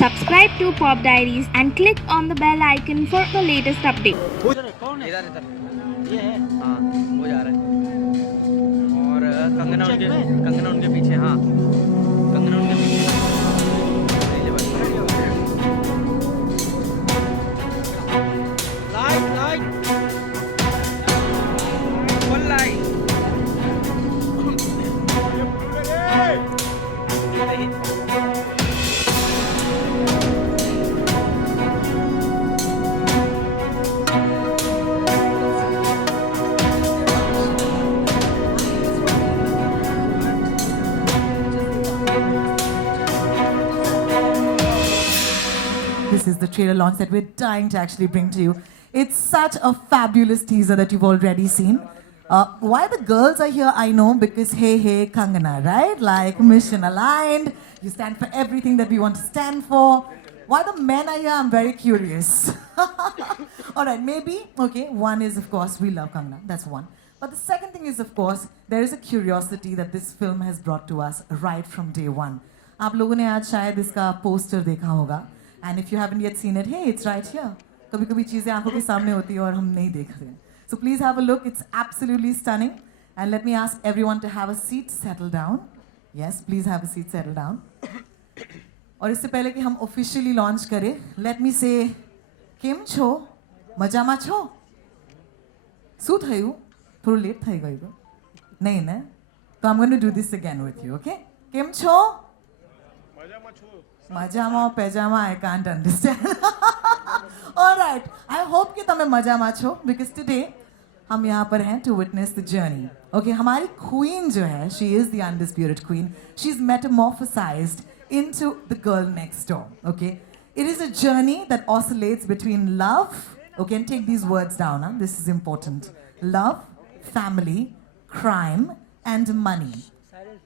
Subscribe to Pop Diaries and click on the bell icon for the latest update. कौन है? इधर ये है। हाँ, वो जा रहा है। और कंगना उनके पीछे। हाँ, कंगना उनके पीछे। Light full light. This is the trailer launch that we're dying to actually bring to you. It's such a fabulous teaser that you've already seen. Why the girls are here, I know, because hey, Kangana, right? Like mission aligned. You stand for everything that we want to stand for. Why the men are here, I'm very curious. All right, maybe, okay, one is, of course, we love Kangana. That's one. But the second thing is, of course, there is a curiosity that this film has brought to us right from day one. आप लोगों ने आज शायद इसका poster देखा होगा. And if you haven't yet seen it, hey, it's right here. कभी-कभी चीजें आंखों के सामने होती हैं और हम नहीं देख रहे. So please have a look. It's absolutely stunning. And let me ask everyone to have a seat, settle down. Yes, please have a seat, settle down. और इससे पहले कि हम officially launch करें, let me say, केम छो, मजामा छो. શું થયું? થોડું લેટ થઈ ગયું. નહીં ને? So I'm going to do this again with you, okay? કેમ છો? Majama or pajama, I can't understand. All right. I hope कि तमें मजामा छो because today हम यहाँ पर हैं to witness the journey. Okay, हमारी queen जो है, she is the undisputed queen. She's metamorphosized into the girl next door. Okay, it is a journey that oscillates between love. Okay, and take these words down. Huh? This is important. Love, family, crime, and money.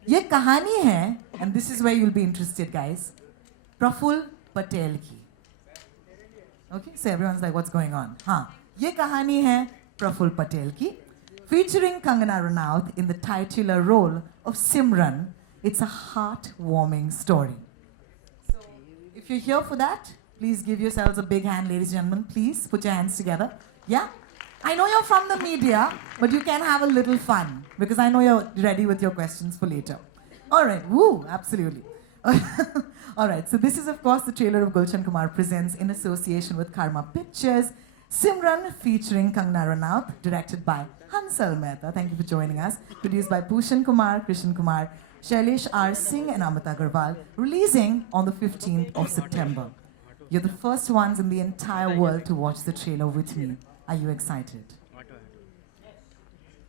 ये कहानी है, and this is where you'll be interested, guys. Praful Patel ki. Okay, so everyone's like, what's going on? हाँ, ये कहानी है Praful Patel ki, featuring Kangana Ranaut in the titular role of Simran. It's a heartwarming story. So, if you're here for that, please give yourselves a big hand, ladies and gentlemen. Please put your hands together. Yeah? I know you're from the media, but you can have a little fun because I know you're ready with your questions for later. All right, woo, absolutely. All right, so this is, of course, the trailer of Gulshan Kumar Presents in association with Karma Pictures. Simran featuring Kangana Ranaut, directed by Hansal Mehta. Thank you for joining us. Produced by Bhushan Kumar, Krishan Kumar, Shailesh R. Singh and Amit Agarwal. Releasing on the 15th of September. You're the first ones in the entire world to watch the trailer with me. Are you excited?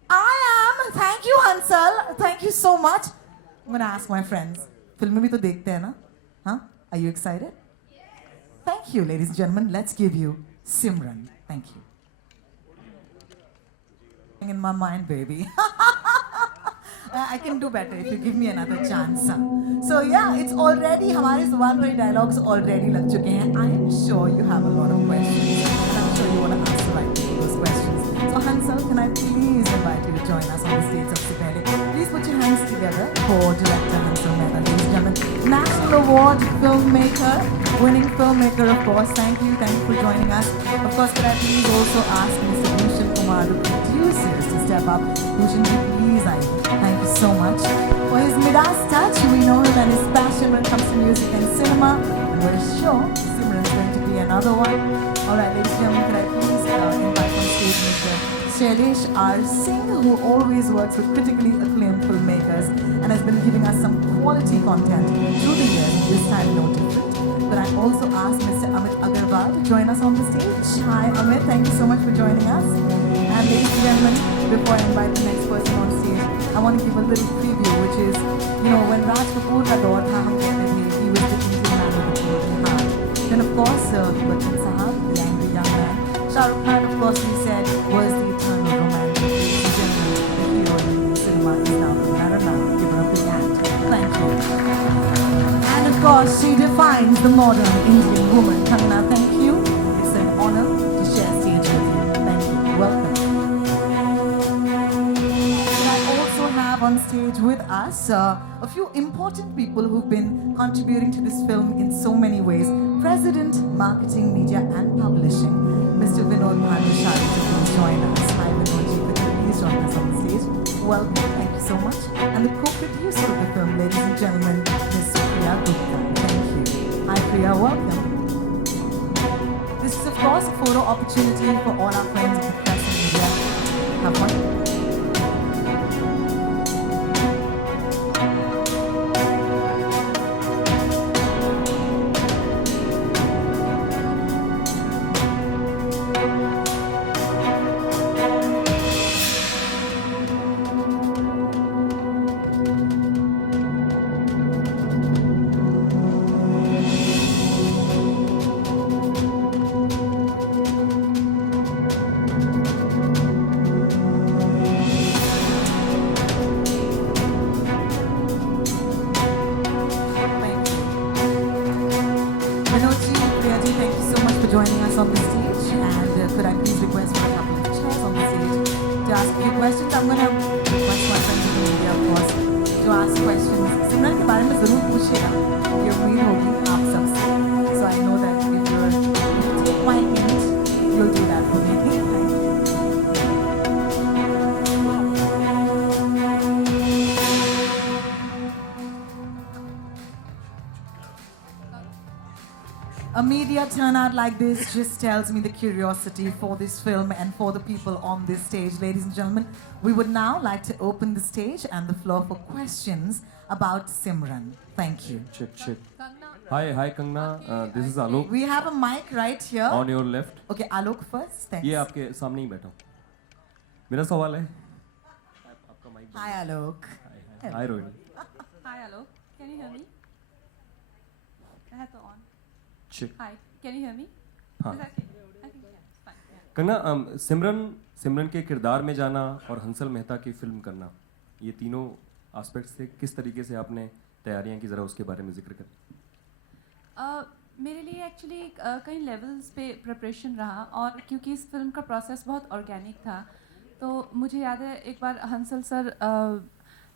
I am! Thank you, Hansal. Thank you so much. I'm going to ask my friends. Film bhi to dekhte hai na? Huh? Are you excited? Yes. Thank you, ladies and gentlemen. Let's give you Simran. Thank you. In my mind, baby. I can do better if you give me another chance. So yeah, it's already, हमारे ज़ुबान पर dialogues already लग चुके हैं. I am sure you have a lot of questions. And I'm sure you want to answer right to those questions. So Hansal, can I please invite you to join us on the stage of Sibeli? Please put your hands together for director Hansal Mehta, ladies and gentlemen. National Award filmmaker, winning filmmaker, of course. Thank you for joining us. Of course, could I please also ask Mr. Bhushan Kumar, the producers, to step up. Bhushan, please, thank you so much. For his Midas touch, we know him and his passion when it comes to music and cinema. And we're sure Simran's going to be another one. All right, ladies and gentlemen, could I please invite on stage Mr. Shailesh R. Singh, who always works with critically acclaimed filmmakers and has been giving us some quality content through the years, this time no different. But I also asked Mr. Amit Agarwal to join us on the stage. Hi Amit, thank you so much for joining us. And ladies and gentlemen, before I invite the next person on stage, I want to give a little preview, which is, you know, when Raj Kapoor ka daur tha, hum kehte the, he was the Indian man with the golden heart. Then of course, Bachchan Sahab, the angry young man. Shah Rukh Khan, of course, we said, was the eternal romantic. Ladies and gentlemen, the hero in cinema is now Kangana Ranaut. Give her a big hand. Thank you. And of course, she defines the modern Indian woman. Kangana, thank you. It's an honor to share stage with you. Thank you. Welcome. And I also have on stage with us a few important people who've been contributing to this film in so many ways. President, Marketing, Media and Publishing, Mr. Vinod Bhanushali, to please join us. Hi Vinod ji, could you please join us on the stage? Welcome, thank you so much. And the co-producer of the film, ladies and gentlemen, Ms. Priya Gupta. Thank you. Hi Priya, welcome. This is of course a photo opportunity for all our friends in the press and media. Have fun. Joining us on the stage, and could I please request for a couple of chairs on the stage to ask a few questions. I'm going to request my friends in the media, of course, to ask questions. सिमरन के बारे में ज़रूर पूछिएगा, ये उम्मीद होगी आप सबसे. So I know that if you take my hint, you'll do that for me. Thank you. A media turnout like this just tells me the curiosity for this film and for the people on this stage. Ladies and gentlemen, we would now like to open the stage and the floor for questions about Simran. Thank you. Check. Hi Kangana. This is Alok. We have a mic right here. On your left. Okay, Alok first. Thanks. ये आपके सामने ही बैठा हूँ. मेरा सवाल है. आपका mic. Hi Alok. Hi Rohini. Hi Alok. Can you hear me? I have to on. Check. Hi. Can you hear me? हाँ. Is that okay? I think yeah, it's fine. Yeah. Kangana, सिमरन के किरदार में जाना और हंसल मेहता की फिल्म करना, ये तीनों एस्पेक्ट्स से किस तरीके से आपने तैयारियां की, ज़रा उसके बारे में जिक्र करें. मेरे लिए एक्चुअली कई लेवल्स पे प्रिपरेशन रहा, और क्योंकि इस फिल्म का प्रोसेस बहुत ऑर्गेनिक था, तो मुझे याद है एक बार हंसल सर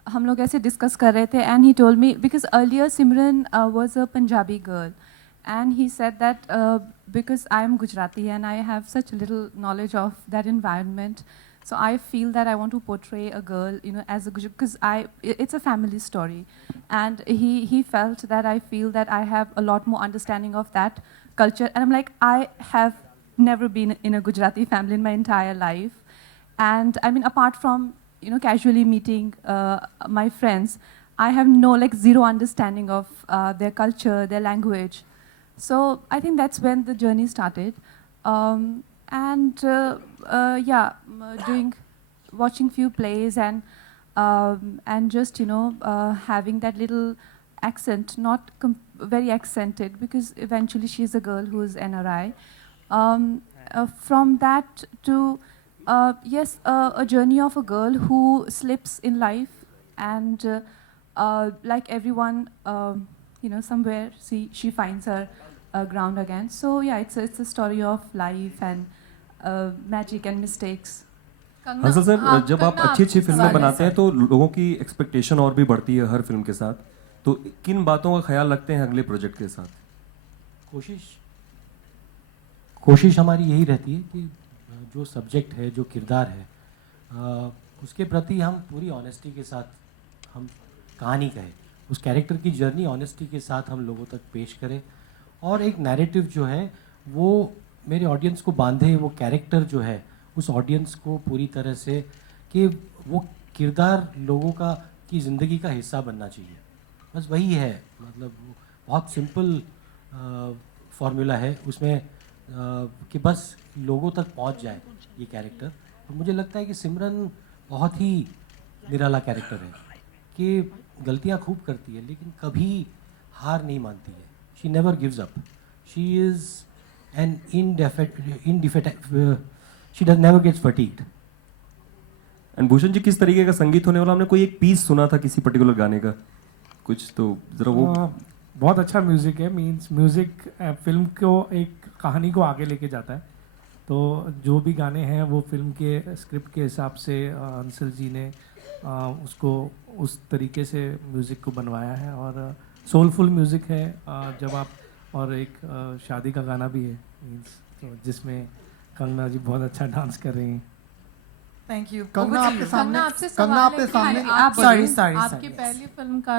हम लोग ऐसे डिस्कस कर रहे थे, and he told me, because earlier Simran was a Punjabi girl, and he said that because I am Gujarati and I have such little knowledge of that environment, so I feel that I want to portray a girl, you know, as a Gujarati, because it's a family story, and he felt that I feel that I have a lot more understanding of that culture, and I'm like, I have never been in a Gujarati family in my entire life, and I mean, apart from, you know, casually meeting my friends, I have zero understanding of their culture, their language. So I think that's when the journey started, watching few plays and just, you know, having that little accent, not very accented, because eventually she's a girl who is NRI. From that to a journey of a girl who slips in life, and like everyone, you know, somewhere she finds her ground again. So yeah, it's a story of life and magic and mistakes. Hansal sir, जब आप अच्छी फिल्में बनाते हैं तो लोगों की expectation और भी बढ़ती है हर फिल्म के साथ, तो किन बातों का ख्याल रखते हैं अगले प्रोजेक्ट के साथ? कोशिश हमारी यही रहती है कि जो सब्जेक्ट है, जो किरदार है, उसके प्रति हम पूरी ऑनेस्टी के साथ हम कहानी कहें, उस कैरेक्टर की जर्नी ऑनेस्टी के साथ हम लोगों तक पेश करें, और एक नैरेटिव जो है वो मेरे ऑडियंस को बांधे, वो कैरेक्टर जो है उस ऑडियंस को पूरी तरह से, कि वो किरदार लोगों की ज़िंदगी का हिस्सा बनना चाहिए. बस वही है, मतलब बहुत सिंपल फार्मूला है उसमें, कि बस लोगों तक पहुंच जाए ये कैरेक्टर. तो मुझे लगता है कि सिमरन बहुत ही निराला कैरेक्टर है, कि गलतियां खूब करती है लेकिन कभी हार नहीं मानती है. She never gives up. She is an she does never gets fatigued. And Bhushan ji, किस तरीके का संगीत होने वाला? हमने कोई एक पीस सुना था किसी पर्टिकुलर गाने का, कुछ तो जरा वो. बहुत अच्छा म्यूज़िक है. मींस म्यूज़िक फिल्म को एक कहानी को आगे लेके जाता है, तो जो भी गाने हैं वो फिल्म के स्क्रिप्ट के हिसाब से अंसल जी ने उसको उस तरीके से म्यूज़िक को बनवाया है, और सोलफुल म्यूज़िक है जब आप, और एक शादी का गाना भी है मीन्स, तो जिसमें कंगना जी बहुत अच्छा डांस कर रही हैं। Thank you. Kangana Over to आपके you. सामने, आपसे कंगना सवाल आपके है कि सामने आप Sorry, बोलिए। sorry, आपकी sorry, yes. पहली फिल्म का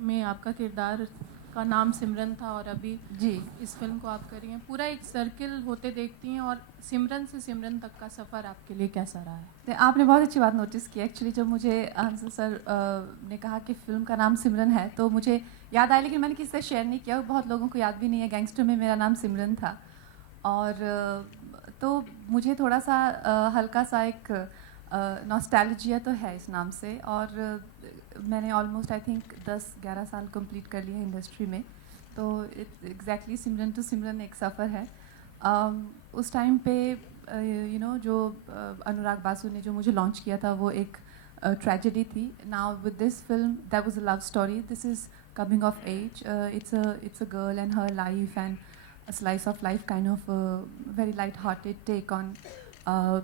में आपका किरदार का नाम सिमरन था और अभी जी इस फिल्म को आप कर रही हैं, पूरा एक सर्किल होते देखती हैं, और सिमरन से सिमरन तक का सफ़र आपके लिए कैसा रहा है? तो आपने बहुत अच्छी बात नोटिस की एक्चुअली, जब मुझे हंसल सर ने कहा कि फ़िल्म का नाम सिमरन है तो मुझे याद आया, लेकिन मैंने किसी से शेयर नहीं किया, बहुत लोगों को याद भी नहीं है। गैंगस्टर में मेरा नाम सिमरन था, और तो मुझे थोड़ा सा हल्का सा एक नॉस्टैल्जिया तो है इस नाम से, और मैंने ऑलमोस्ट आई थिंक 10-11 साल कंप्लीट कर लिए इंडस्ट्री में, तो एग्जैक्टली सिमरन टू सिमरन एक सफ़र है। उस टाइम पे जो अनुराग बासु ने जो मुझे लॉन्च किया था वो एक ट्रेजेडी थी। Now with this film that was a love story, this is coming of age, it's a girl and her life and a slice of life, kind of a very light-hearted take on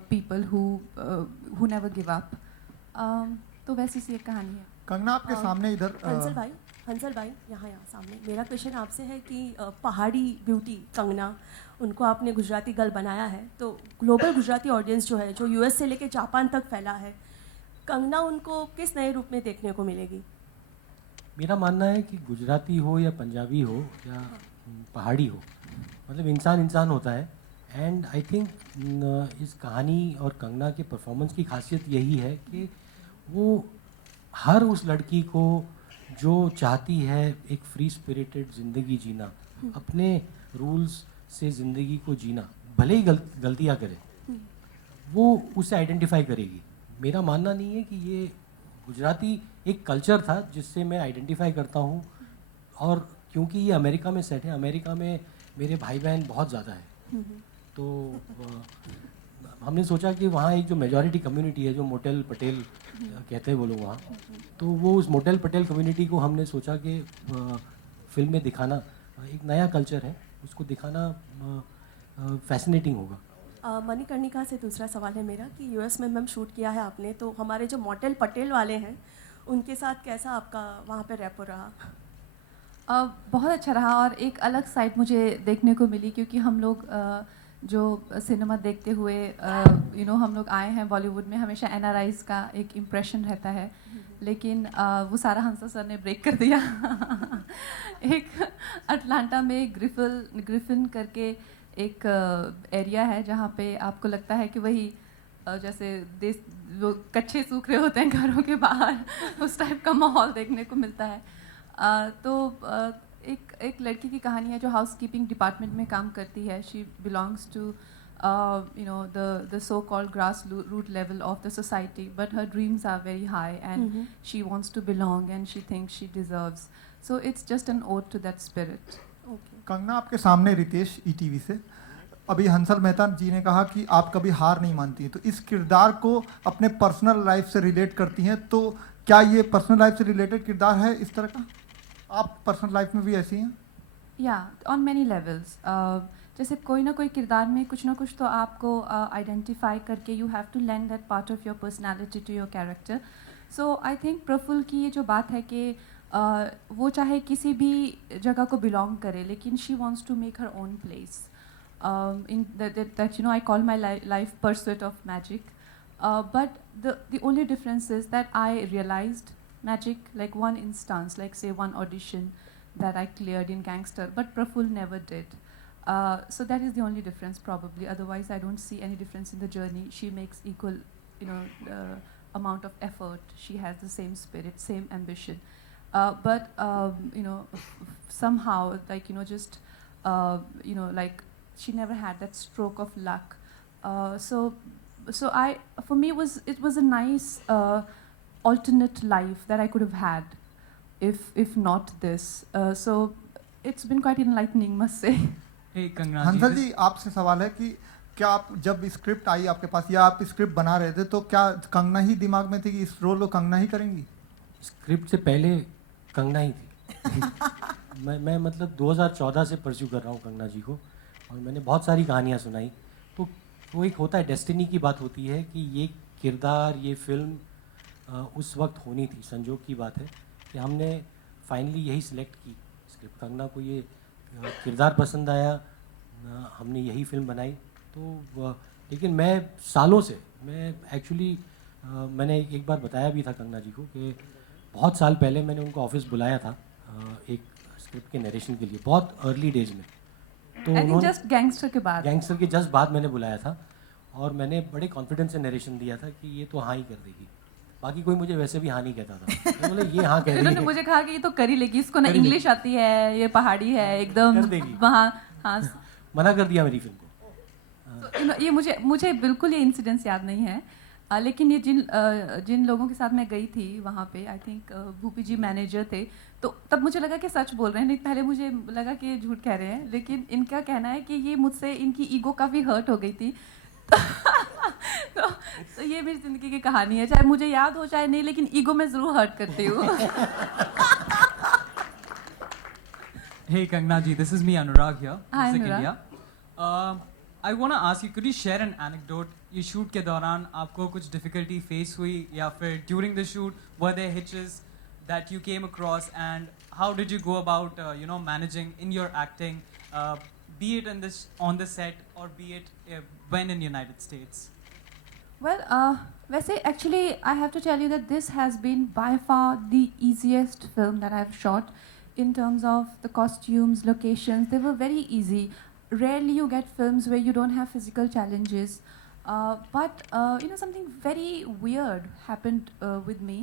people who never give up. तो वैसी सी एक कहानी है। कंगना आपके सामने इधर हंसल भाई यहाँ सामने मेरा क्वेश्चन आपसे है कि पहाड़ी ब्यूटी कंगना, उनको आपने गुजराती गर्ल बनाया है, तो ग्लोबल गुजराती ऑडियंस जो है, जो यूएस से लेके जापान तक फैला है, कंगना उनको किस नए रूप में देखने को मिलेगी? मेरा मानना है कि गुजराती हो या पंजाबी हो या पहाड़ी हो, मतलब इंसान इंसान होता है। एंड आई थिंक इस कहानी और कंगना के परफॉर्मेंस की खासियत यही है कि वो हर उस लड़की को जो चाहती है एक फ्री स्पिरिटेड ज़िंदगी जीना, अपने रूल्स से ज़िंदगी को जीना, भले ही गलतियाँ करे, वो उसे आइडेंटिफाई करेगी। मेरा मानना नहीं है कि ये गुजराती एक कल्चर था जिससे मैं आइडेंटिफाई करता हूँ, और क्योंकि ये अमेरिका में सेट है, अमेरिका में मेरे भाई बहन बहुत ज़्यादा है, तो हमने सोचा कि वहाँ एक जो मेजॉरिटी कम्युनिटी है, जो मोटेल पटेल कहते हैं वो लोग वहाँ, तो वो उस मोटेल पटेल कम्युनिटी को हमने सोचा कि फिल्म में दिखाना, एक नया कल्चर है, उसको दिखाना फैसिनेटिंग होगा। मणिकर्णिका से दूसरा सवाल है मेरा कि यूएस में मैम शूट किया है आपने, तो हमारे जो मोटेल पटेल वाले हैं उनके साथ कैसा आपका वहाँ पे रैपो रहा? बहुत अच्छा रहा, और एक अलग साइड मुझे देखने को मिली, क्योंकि हम लोग जो सिनेमा देखते हुए हम लोग आए हैं बॉलीवुड में, हमेशा एनआरआईज़ का एक इम्प्रेशन रहता है, लेकिन वो सारा हंसल सर ने ब्रेक कर दिया। एक अटलांटा में ग्रिफिन करके एक एरिया है जहाँ पे आपको लगता है कि वही जैसे देश वो कच्चे सूख रहे होते हैं घरों के बाहर, उस टाइप का माहौल देखने को मिलता है। तो एक लड़की की कहानी है जो हाउसकीपिंग डिपार्टमेंट में काम करती है। She belongs to the so-called grassroots level of the society, but her dreams are very high and she wants to belong and she thinks she deserves. So it's just an ode to that spirit. Kangana आपके सामने Ritesh ETV से। अभी हंसल मेहता जी ने कहा कि आप कभी हार नहीं मानती हैं, तो इस किरदार को अपने पर्सनल लाइफ से रिलेट करती हैं, तो क्या ये पर्सनल लाइफ से रिलेटेड किरदार है इस तरह का? आप पर्सनल लाइफ में भी ऐसी हैं? या ऑन मैनी लेवल्स, जैसे कोई ना कोई किरदार में कुछ ना कुछ तो आपको आइडेंटिफाई करके you have to land that part of your personality to your character. So I think Prafull की ये जो बात है कि वो चाहे किसी भी जगह को बिलोंग करे, लेकिन she wants to make her own place in that I call my life pursuit of magic, but the only difference is that I realized magic like one instance, like say one audition that I cleared in Gangster, but Praful never did. So that is the only difference probably. Otherwise, I don't see any difference in the journey. She makes equal, amount of effort. She has the same spirit, same ambition. But somehow, like just like she never had that stroke of luck. So for me it was a nice alternate life that I could have had if not this. So it's been quite enlightening, must say. Hey, Kangana Hansal ji, आपसे सवाल है कि क्या आप जब script I आपके पास या आप स्क्रिप्ट बना रहे थे, तो क्या कंगना ही दिमाग में थी कि इस रोल को कंगना ही करेंगी? स्क्रिप्ट से पहले कंगना ही थी। मैं मतलब 2014 से परस्यू कर रहा हूँ कंगना जी को, और मैंने बहुत सारी कहानियाँ सुनाई, तो वो एक होता है, डेस्टिनी की बात होती है कि ये किरदार, ये फिल्म उस वक्त होनी थी। संजोग की बात है कि हमने फाइनली यही सिलेक्ट की स्क्रिप्ट, कंगना को ये किरदार पसंद आया, हमने यही फिल्म बनाई। तो लेकिन मैं सालों से, मैं एक्चुअली मैंने एक बार बताया भी था कंगना जी को कि बहुत साल पहले मैंने उनको ऑफिस बुलाया था एक स्क्रिप्ट के नरेशन के लिए, बहुत अर्ली डेज में। तो उन्होंने जस्ट गैंगस्टर के जस्ट बाद मैंने बुलाया था और मैंने बड़े कॉन्फिडेंस से नरेशन दिया था कि ये तो हाँ ही कर देगी। बाकी कोई मुझे वैसे भी हाँ नहीं कहता था, तो बोले ये हाँ कह रही है। उन्होंने मुझे कहा कि ये तो कर ही लेगी, इसको ना इंग्लिश आती है, ये पहाड़ी है एकदम, कर देगी। वहाँ हाँ मना कर दिया मेरी फिल्म को। तो ये मुझे बिल्कुल ये इंसिडेंट्स याद नहीं है, लेकिन ये जिन लोगों के साथ मैं गई थी वहाँ पे, I think Bhupi ji manager थे, तो तब मुझे लगा कि सच बोल रहे हैं, नहीं पहले मुझे लगा कि ये झूठ कह रहे हैं, लेकिन इनका कहना है कि ये मुझसे, इनकी ईगो काफ़ी हर्ट हो गई थी। तो ये मेरी ज़िंदगी की कहानी है, चाहे मुझे याद हो चाहे नहीं, लेकिन ईगो में ज़रूर हर्ट करती हूँ। Hey Kangana ji, this is me Anurag here, Hi, Music Anurag. India. I want to ask you, could you share an anecdote? ये shoot के दौरान आपको कुछ difficulty face हुई, या फिर during the shoot were there hitches that you came across, and how did you go about managing in your acting, be it on the set or be it when in United States? Well, वैसे actually I have to tell you that this has been by far the easiest film that I've shot. In terms of the costumes, locations, they were very easy. Rarely you get films where you don't have physical challenges. But something very weird happened with me,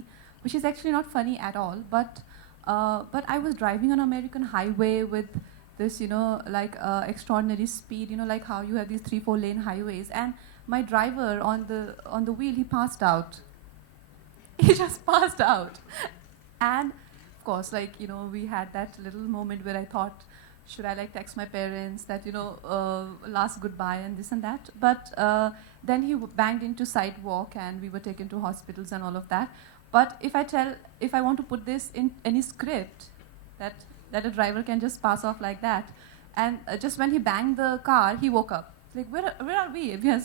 which is actually not funny at all. But I was driving on American highway with this, extraordinary speed. Like how you have these 3-4 lane highways, and my driver on the wheel, he passed out. He just passed out, and course, we had that little moment where I thought, should I text my parents that last goodbye and this and that, but then he banged into sidewalk and we were taken to hospitals and all of that. But if I want to put this in any script, that a driver can just pass off like that, and just when he banged the car, he woke up, like where are we? We are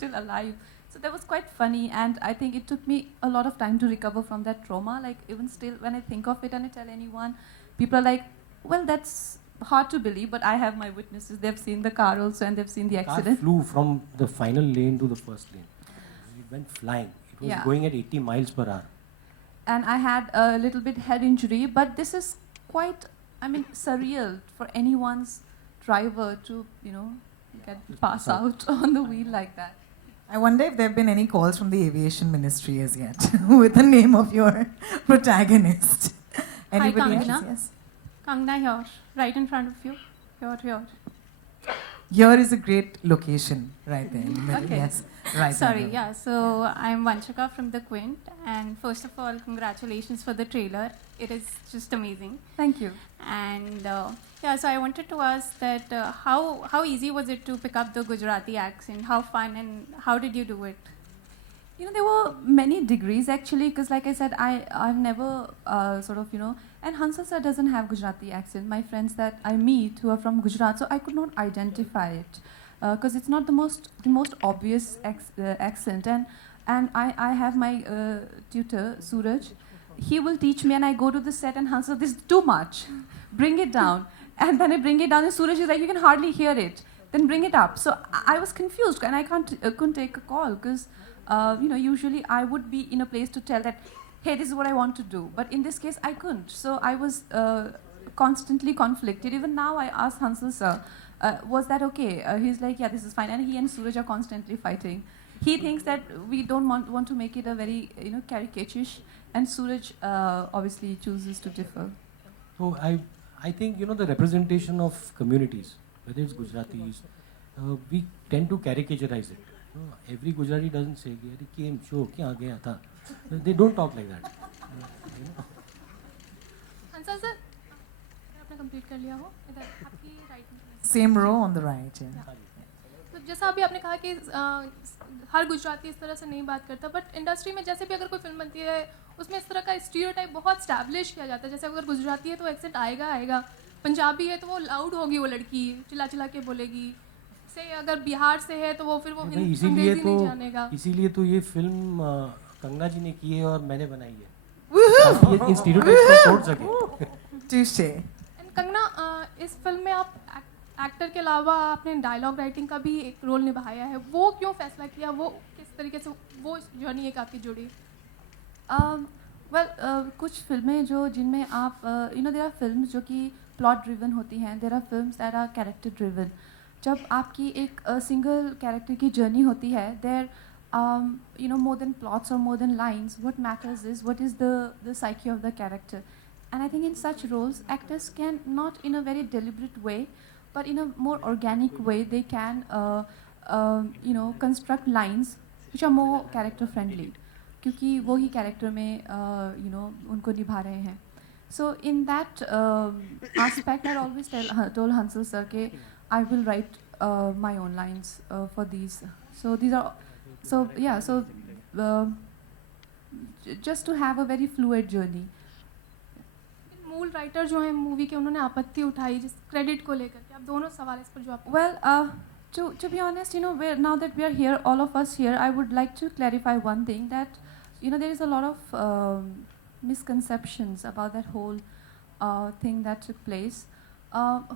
still alive. So that was quite funny, and I think it took me a lot of time to recover from that trauma. Like even still, when I think of it and I tell anyone, people are like, well, that's hard to believe, but I have my witnesses. They've seen the car also, and they've seen the accident. Car flew from the final lane to the first lane. It went flying. It was going at 80 miles per hour. And I had a little bit head injury, but this is quite, surreal for anyone's driver to, pass out on the wheel like that. I wonder if there have been any calls from the aviation ministry as yet with the name of your protagonist. Anybody? Hi, Kangana. Yes. Kangana here, right in front of you. Here. Here is a great location right there in the middle. Okay. Yes, right. Sorry, there. yeah. So I'm Vanchika from The Quint, and first of all, congratulations for the trailer. It is just amazing. Thank you. And so I wanted to ask that how easy was it to pick up the Gujarati accent? How fun, and how did you do it? There were many degrees actually, because like I said, I've never and Hansal sir doesn't have Gujarati accent. My friends that I meet who are from Gujarat, so I could not identify it because it's not the most obvious accent. And I have my tutor Suraj. He will teach me, and I go to the set and Hansal, this is too much. Bring it down. And then I bring it down, and Suraj is like, you can hardly hear it. Then bring it up. So I was confused, and I couldn't take a call because usually I would be in a place to tell that, hey, this is what I want to do. But in this case, I couldn't. So I was constantly conflicted. Even now, I asked Hansal sir, was that okay? He's like, yeah, this is fine. And he and Suraj are constantly fighting. He thinks that we don't want to make it a very caricaturish, and Suraj obviously chooses to differ. So I think the representation of communities, whether it's Gujaratis, we tend to caricaturize it. Every Gujarati doesn't say, "Yari came show kya gaya tha." They don't talk like that. Hansal sir, आपने complete कर लिया हो इधर आपकी right में. Same row on the right. Yeah. तो जैसा अभी आपने कहा कि हर गुजराती इस तरह से नहीं बात करता, बट इंडस्ट्री में जैसे भी अगर कोई फिल्म बनती है उसमें इस तरह का स्टीरियोटाइप बहुत स्टैब्लिश किया जाता है. जैसे अगर गुजराती है तो एक्सेंट आएगा, पंजाबी है तो वो लाउड होगी, वो लड़की चिल्ला के बोलेगी, से अगर बिहार से है तो वो फिर वो अंग्रेजी नहीं जानेगा. इसीलिए तो ये फिल्म कंगना जी ने की है और मैंने बनाई है. ताकि ये इन स्टीरियोटाइप्स को तोड़ सके। Touche. एंड कंगना, इस फिल्म में आप एक्टर के अलावा आपने डायलॉग राइटिंग का भी एक रोल निभाया है, वो क्यों फैसला किया, वो किस तरीके से वो जर्नी एक आपकी जुड़ी? कुछ फिल्में जो जिनमें आप देयर आर फिल्म्स जो कि प्लॉट ड्रिवन होती हैं, there are films that are character driven. जब आपकी एक सिंगल कैरेक्टर की जर्नी होती है, there more than plots or more than lines, what matters is what is the psyche of the character. And I think in such roles, actors can, not in a very deliberate way, but in a more organic way, they can construct lines which are more character friendly, क्योंकि वो ही character में उनको निभा रहे हैं. So in that aspect, I always told Hansal sir कि I will write my own lines for these. So these are just to have a very fluid journey. मूल writer जो हैं मूवी के, उन्होंने आपत्ति उठाई जिस क्रेडिट को लेकर के, आप दोनों सवाल इस पर जो आप Well, to be honest, now that we are here, all of us here, I would like to clarify one thing, that there is a lot of misconceptions about that whole thing that took place.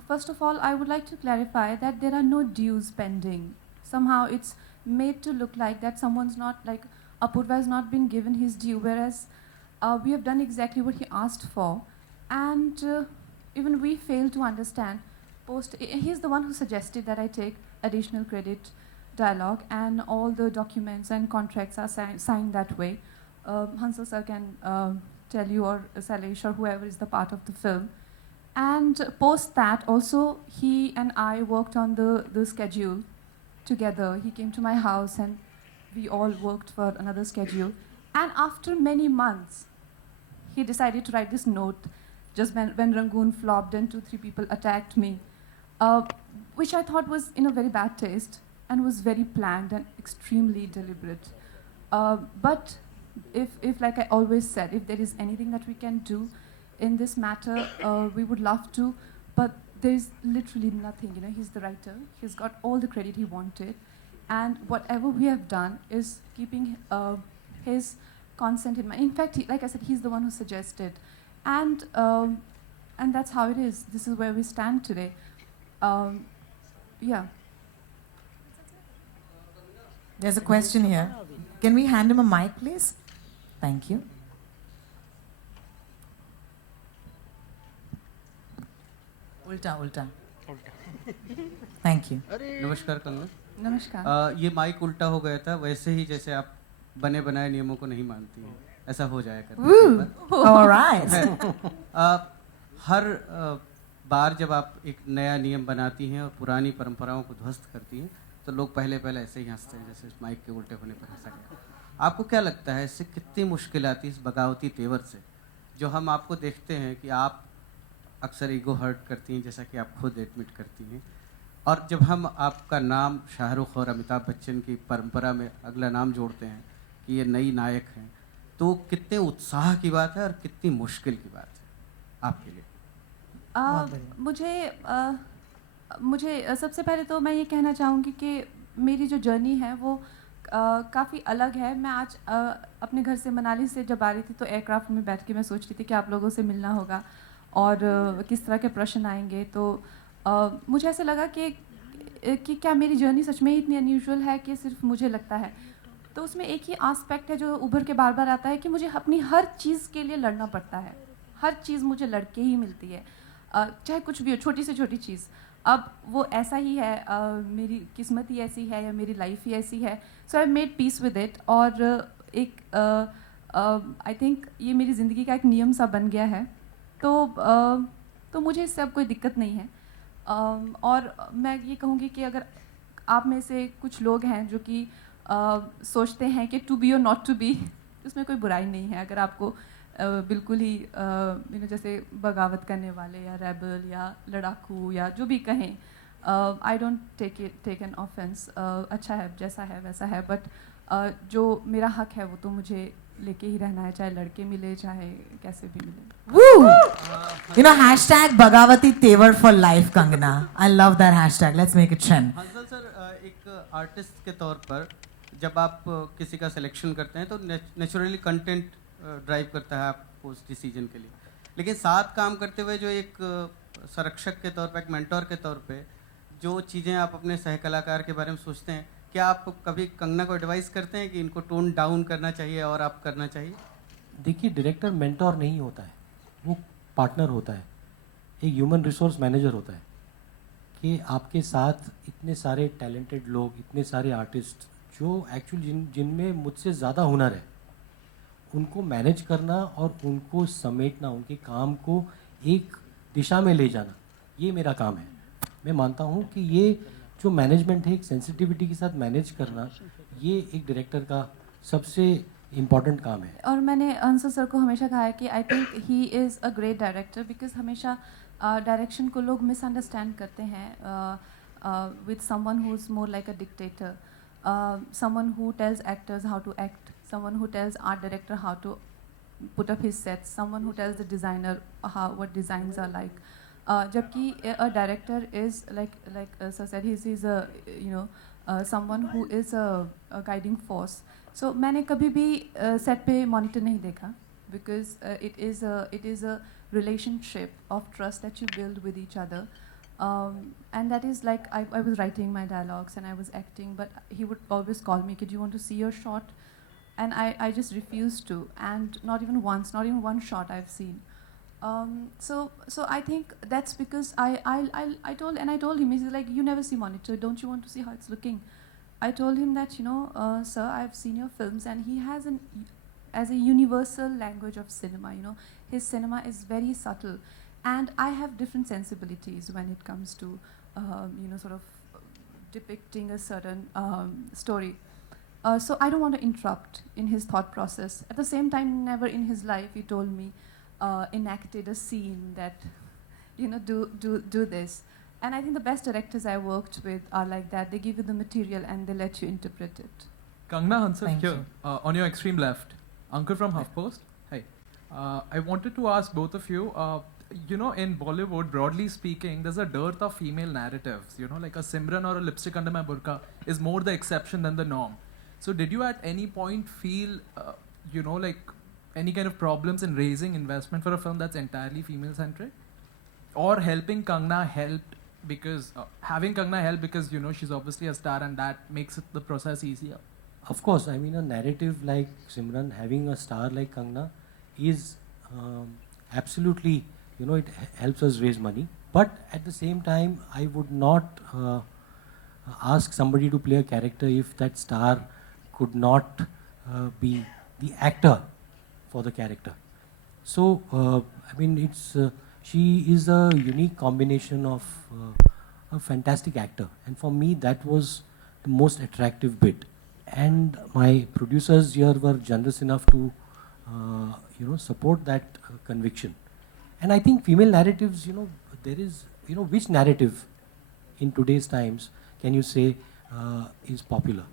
First of all, I would like to clarify that there are no dues pending. Somehow it's made to look like that someone's not, like Apurva has not been given his due, whereas we have done exactly what he asked for, and even we fail to understand. He's the one who suggested that I take additional credit dialogue, and all the documents and contracts are signed that way. Hansal sir can tell you, or Salesh, or whoever is the part of the film. And post that also, he and I worked on the schedule together. He came to my house and we all worked for another schedule. And after many months, he decided to write this note just when Rangoon flopped and 2-3 people attacked me, which I thought was in a very bad taste and was very planned and extremely deliberate. But if like I always said, if there is anything that we can do in this matter, we would love to, but there's literally nothing. He's the writer. He's got all the credit he wanted, and whatever we have done is keeping his consent in mind. In fact, like I said, he's the one who suggested, and that's how it is. This is where we stand today. Yeah. There's a question here. Can we hand him a mic, please? Thank you. Ulta. Thank you. नमस्कार कंगना। नमस्कार। ये mic उल्टा हो गया था, वैसे ही जैसे आप बने बनाए नियमों को नहीं मानती हैं, ऐसा हो जाया करता है। All right. हर बार जब आप एक नया नियम बनाती हैं और पुरानी परंपराओं को ध्वस्त करती हैं, तो लोग पहले ऐसे ही हंसते हैं, जैसे माइक के उल्टे होने पर हंसा गया। आपको क्या लगता है, इससे कितनी मुश्किल आती है इस बगावती तेवर से, जो हम आपको देखते हैं कि आप अक्सर ईगो हर्ट करती हैं, जैसा कि आप खुद एडमिट करती हैं, और जब हम आपका नाम शाहरुख और अमिताभ बच्चन की परंपरा में अगला नाम जोड़ते हैं कि ये नई नायक हैं, तो कितने उत्साह की बात है और कितनी मुश्किल की बात है आपके लिए? मुझे सबसे पहले तो मैं ये कहना चाहूँगी कि मेरी जो जर्नी है वो काफ़ी अलग है। मैं आज अपने घर से मनाली से जब आ रही थी, तो एयरक्राफ्ट में बैठ के मैं सोच रही थी कि आप लोगों से मिलना होगा और किस तरह के प्रश्न आएंगे। तो मुझे ऐसे लगा कि क्या मेरी जर्नी सच में ही इतनी अनयूजुअल है कि सिर्फ मुझे लगता है। तो उसमें एक ही आस्पेक्ट है जो उभर के बार बार आता है कि मुझे अपनी हर चीज़ के लिए लड़ना पड़ता है। हर चीज़ मुझे लड़के ही मिलती है, चाहे कुछ भी हो, छोटी से छोटी चीज़। अब वो ऐसा ही है, मेरी किस्मत ही ऐसी है या मेरी लाइफ ही ऐसी है। So I made peace with it, और एक आई थिंक ये मेरी ज़िंदगी का एक नियम सा बन गया है। तो मुझे इससे अब कोई दिक्कत नहीं है। और मैं ये कहूँगी कि अगर आप में से कुछ लोग हैं जो कि सोचते हैं कि टू बी और नॉट टू बी, उसमें कोई बुराई नहीं है। अगर आपको बिल्कुल ही जैसे बगावत करने वाले या रेबल या लड़ाकू या जो भी कहें, I don't take an offence. अच्छा है, जैसा है वैसा है, बट जो मेरा हक है वो तो मुझे लेके ही रहना है, चाहे लड़के मिले चाहे कैसे भी मिले। Woo! Hashtag Bhagavati Tevar for life, Kangana. I love that hashtag. Let's make it trend. Hansal sir, एक आर्टिस्ट के तौर पर जब आप किसी का सिलेक्शन करते हैं तो नेचुरली कंटेंट ड्राइव करता है, आप पोस्ट डिसीजन के लिए, लेकिन साथ काम करते हुए जो एक संरक्षक के तौर पर, एक मेंटोर के तौर पे जो चीज़ें आप अपने सहकलाकार के बारे में सोचते हैं, क्या आप कभी कंगना को एडवाइस करते हैं कि इनको टोन डाउन करना चाहिए और आप करना चाहिए? देखिए, डायरेक्टर मेंटोर नहीं होता है, वो पार्टनर होता है, एक ह्यूमन रिसोर्स मैनेजर होता है कि आपके साथ इतने सारे टैलेंटेड लोग, इतने सारे आर्टिस्ट जो एक्चुअली जिनमें मुझसे ज़्यादा हुनर है, उनको मैनेज करना और उनको समेटना, उनके काम को एक दिशा में ले जाना, ये मेरा काम है। मैं मानता हूँ कि ये जो मैनेजमेंट है, एक सेंसिटिविटी के साथ मैनेज करना, ये एक डायरेक्टर का सबसे इम्पॉर्टेंट काम है। और मैंने अंसर सर को हमेशा कहा है कि I think he is a great director, because हमेशा डायरेक्शन को लोग मिसअंडरस्टैंड करते हैं with someone who is more like a dictator, someone who tells actors how to act, someone who tells art director how to put up his sets, someone who tells the designer how what designs are like. Jabki a director is like sir said, he's a someone who is a guiding force. So मैंने कभी भी set पे monitor नहीं देखा, because it is a relationship of trust that you build with each other. And that is like I was writing my dialogues and I was acting, but he would always call me, "Kid, you want to see your shot?" And I just refused to, and not even once, not even one shot I've seen. So I think that's because I told him, he's like, "You never see monitor, don't you want to see how it's looking?" I told him that, sir, I've seen your films, and he has as a universal language of cinema, his cinema is very subtle, and I have different sensibilities when it comes to, sort of depicting a certain story. So I don't want to interrupt in his thought process. At the same time, never in his life he told me, enacted a scene that, do this. And I think the best directors I worked with are like that. They give you the material and they let you interpret it. Kangana Hansal Thank here, on your extreme left. Ankur from HuffPost. Hi. I wanted to ask both of you, in Bollywood, broadly speaking, there's a dearth of female narratives. Like a Simran or a lipstick under my burqa is more the exception than the norm. So did you at any point feel, like any kind of problems in raising investment for a film that's entirely female-centric? Or helping Kangana helped because, having Kangana help because, she's obviously a star and that makes the process easier? Of course, I mean, a narrative like Simran, having a star like Kangana is absolutely, it helps us raise money. But at the same time, I would not ask somebody to play a character if that star could not be the actor for the character. So, I mean, she is a unique combination of a fantastic actor, and for me that was the most attractive bit. And my producers here were generous enough to, support that conviction. And I think female narratives, there is, which narrative in today's times can you say is popular?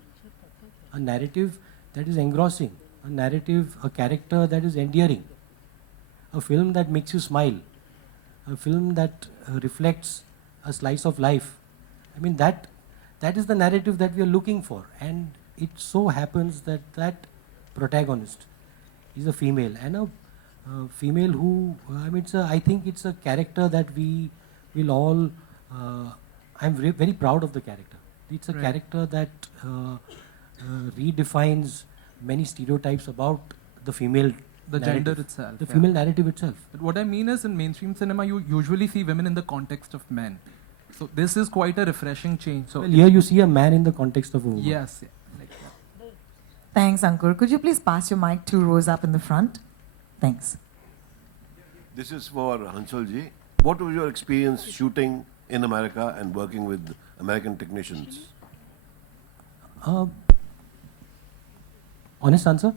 A narrative that is engrossing, a narrative, a character that is endearing, a film that makes you smile, a film that reflects a slice of life. I mean, that is the narrative that we are looking for, and it so happens that that protagonist is a female, and a female who, I think it's a character that we will all, I'm very proud of the character. It's a character that redefines many stereotypes about the female gender itself, the female narrative itself. But what I mean is, in mainstream cinema you usually see women in the context of men, so this is quite a refreshing change. So well, here you see a man in the context of a woman. Yes, like that. Thanks, Ankur. Could you please pass your mic 2 rows up in the front? Thanks. This is for Hansal ji. What was your experience shooting in America and working with American technicians? Honest answer?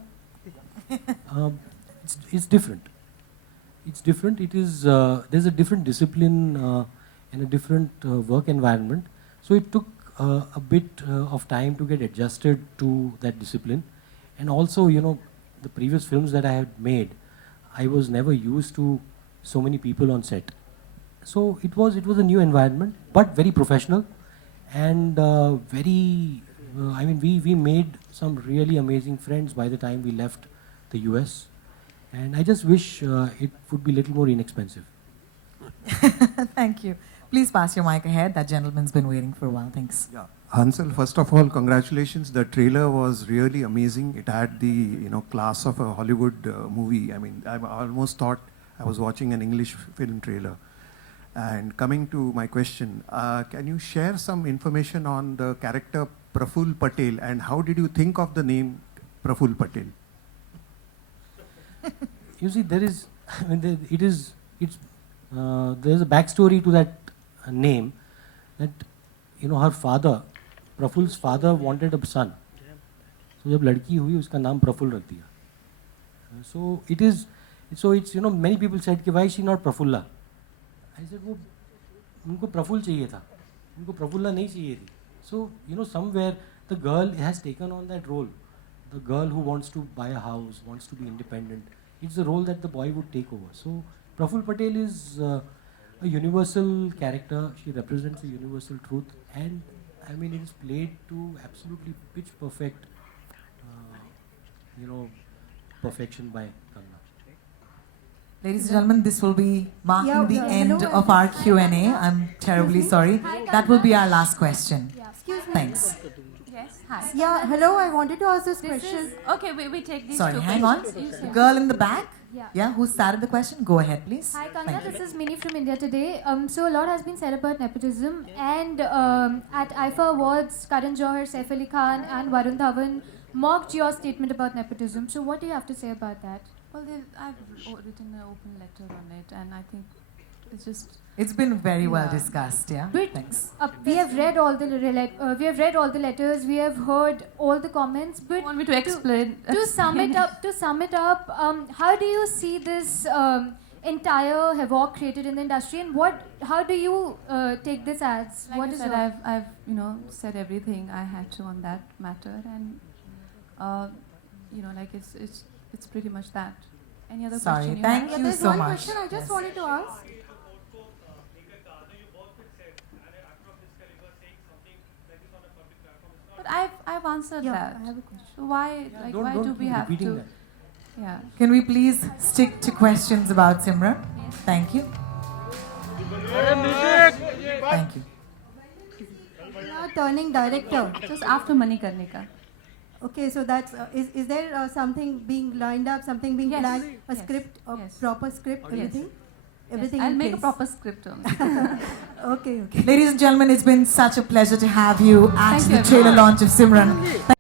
It's different. It's different. It is there's a different discipline and a different work environment. So it took a bit of time to get adjusted to that discipline, and also the previous films that I had made, I was never used to so many people on set. So it was a new environment, but very professional and very. We made some really amazing friends by the time we left the US, and I just wish it would be a little more inexpensive. Thank you. Please pass your mic ahead. That gentleman's been waiting for a while. Thanks. Yeah. Hansel, first of all, congratulations. The trailer was really amazing. It had the class of a Hollywood movie. I mean, I almost thought I was watching an English film trailer. And coming to my question, can you share some information on the character Praful Patel and how did you think of the name Praful Patel? You see, there's a backstory to that name, that her father, Praful's father, wanted a son. So जब लड़की हुई उसका नाम प्रफुल्ल रख दिया. So it's many people said कि why is she not Prafulla? I said वो उनको प्रफुल्ल चाहिए था, उनको प्रफुल्ला नहीं चाहिए थी. So somewhere the girl has taken on that role, the girl who wants to buy a house, wants to be independent. It's the role that the boy would take over. So Praful Patel is a universal character. She represents a universal truth, and I mean it is played to absolutely pitch perfect, perfection by Kangana. Ladies and gentlemen, this will be marking the end of our Q&A. I'm terribly sorry. That will be our last question. Excuse me. Thanks. Yes, hi. Yeah, hello, I wanted to ask this question. Okay, we take these Sorry, two hang on. questions. The girl in the back. Yeah. Who started the question? Go ahead, please. Hi, Thank Kangana, you. this is Mini from India Today. So a lot has been said about nepotism, and at IFA Awards, Karan Johar, Saif Ali Khan and Varun Dhawan mocked your statement about nepotism. So what do you have to say about that? Well, I've written an open letter on it, and I think it's just... It's been very well discussed, yeah? But Thanks. We have read all the letters, we have heard all the comments. But want me to explain? To sum it up, how do you see this entire havoc created in the industry, and how do you take this as? Like What I is said, your- I've said everything I had to on that matter, and it's pretty much that. Any other Sorry, question? thank Yeah, you there's so one much. question I just wanted to ask. But I've answered Yeah, that. I have a question. So why why do we have to? Yeah. Can we please stick to questions about Simran? Thank you. Thank you. You are turning director. Just after Mani Karne ka. Okay, so that's is there something being lined up, something being Yes. planned, a Yes. script, a Yes. proper script, everything? Everything I'll in make a place. proper script on it. Okay. Ladies and gentlemen, it's been such a pleasure to have you at Thank you, the trailer everyone. launch of Simran. Thank